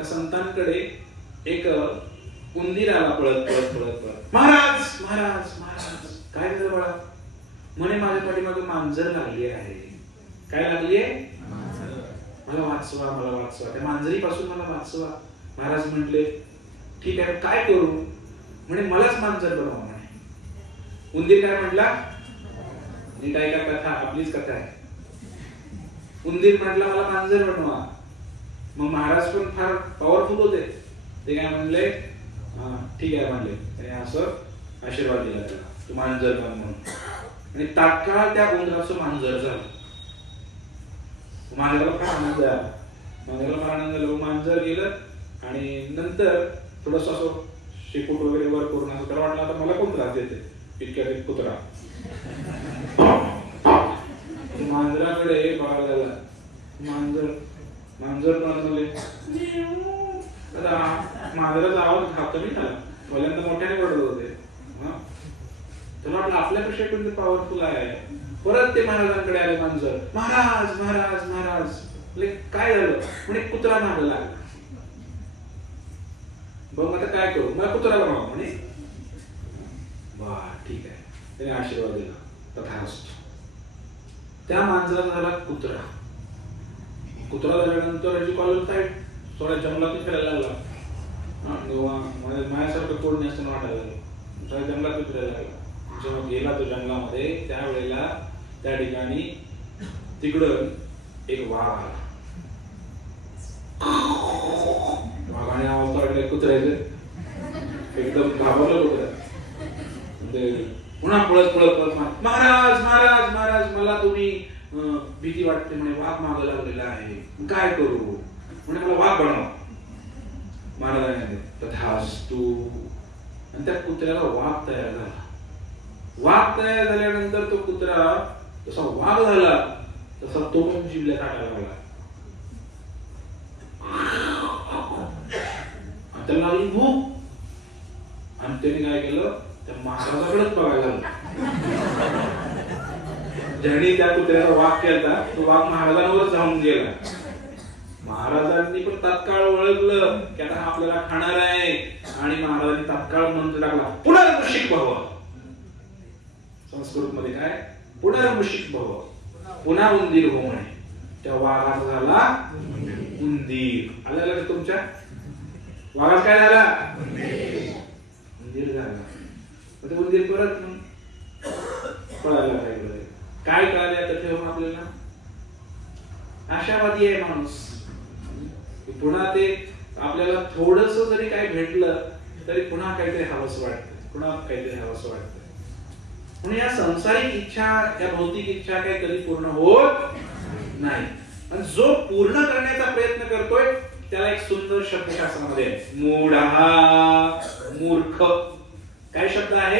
त्या संतांकडे एक उंदीर आला पळत पळत पळत पळत. महाराज महाराज महाराज काय झालं बाळा? म्हणे माझ्या पाठीमागे मांजर लागली आहे. काय लागली आहे? मला वाचवा मला वाचवा, त्या मांजरीपासून मला वाचवा. महाराज म्हटले ठीक आहे काय करू? म्हणे मलाच मांजर बनवा म्हणे. उंदीर काय म्हटला? नीट ऐका कथा, आपलीच कथा आहे. उंदीर म्हटला मला मांजर बनवा. मग महाराज पण फार पॉवरफुल होते. ते काय म्हणले ठीक आहे म्हणले. त्याने असं आशीर्वाद दिला त्याला, तू मांजर बन म्हणून. आणि तात्काळ त्या उंदराचं मांजर झालं. मांजराला फार आनंद आला. मांजराला फार आनंद झाला. मांजर गेलं आणि नंतर थोडस असं शेपूट वगैरे वर करून असं त्याला वाटलं आता मला कोण त्रास देते, इतक्यात एक कुत्रा मांजराकडे बघायला झाला. मांजर म्हणाले आता मांजराचा आवाज घातमी झाला. पहिल्यांदा मोठ्याने ओरडत होते. त्याला वाटलं आपल्यापेक्षा कोणते पॉवरफुल आहे. परत ते महाराजांकडे आले मांजर. महाराज महाराज महाराज काय झालं? म्हणे कुत्रा मागे लागला. बघ आता काय करू? मला कुत्र्याला बनवा म्हणे. वा ठीक आहे. त्याने आशीर्वाद दिला. तथास्तु. त्या मांजराचा झाला कुत्रा. कुत्रा झाल्यानंतर याची कॉलर काय थोड्या जंगलात फिरायला लागला. माझ्यासारखं कोण नसतं वाटायला लागलं. थोड्या जंगलात फिरायला लागला. जेव्हा गेला तो जंगलामध्ये त्यावेळेला त्या ठिकाणी तिकडं एक वाघ आला. वाघाने आवाज काढला कुत्र्याचं. एकदम घाबरलं कुत्रा. पुन्हा पळत पळत पळत महाराज महाराज महाराज मला तुम्ही भीती वाटते म्हणे, वाघ मागं लागलेला आहे, काय करू? म्हणे मला वाघ बनवा. महाराजांनी तथास्तु. आणि त्या कुत्र्याला वाघ तयार झाला. वाघ तयार झाल्यानंतर तो कुत्रा जसा वाघ झाला तसा तो पण जिभल्या काटायला लागला. त्याला लागली भूक. आणि त्याने काय केलं? त्या महाराजाकडेच बघायला लागलं. ज्याने त्या कुत्र्याला वाघ केला तो वाघ महाराजांवर जाऊन गेला. महाराजांनी पण तात्काळ ओळखलं की आता आपल्याला खाणार आहे. आणि महाराजांनी तात्काळ मंत्र टाकला पुनर्मुषिक भव. संस्कृत मध्ये काय? पुनर्मुषिक भव. पुन्हा उंदीर हो म्हणे. त्या वाघाचा झाला उंदीर. आलं का तुमच्या? वाघात काय झाला? उंदीर झाला. उंदीर परत पळायला लागला. काय कळाले आता ठेवून आपल्याला? आशावादी आहे माणूस. पुन्हा ते आपल्याला थोडस जरी काय भेटलं तरी पुन्हा काहीतरी हवंसं वाटतं. पुन्हा काहीतरी हवंसं वाटतं. म्हणून या संसारिक इच्छा, या भौतिक इच्छा काही कधी पूर्ण होत नाही. आणि जो पूर्ण करण्याचा प्रयत्न करतोय त्याला एक सुंदर शब्द शास्त्रामध्ये मूढा, मूर्ख काय शब्द आहे?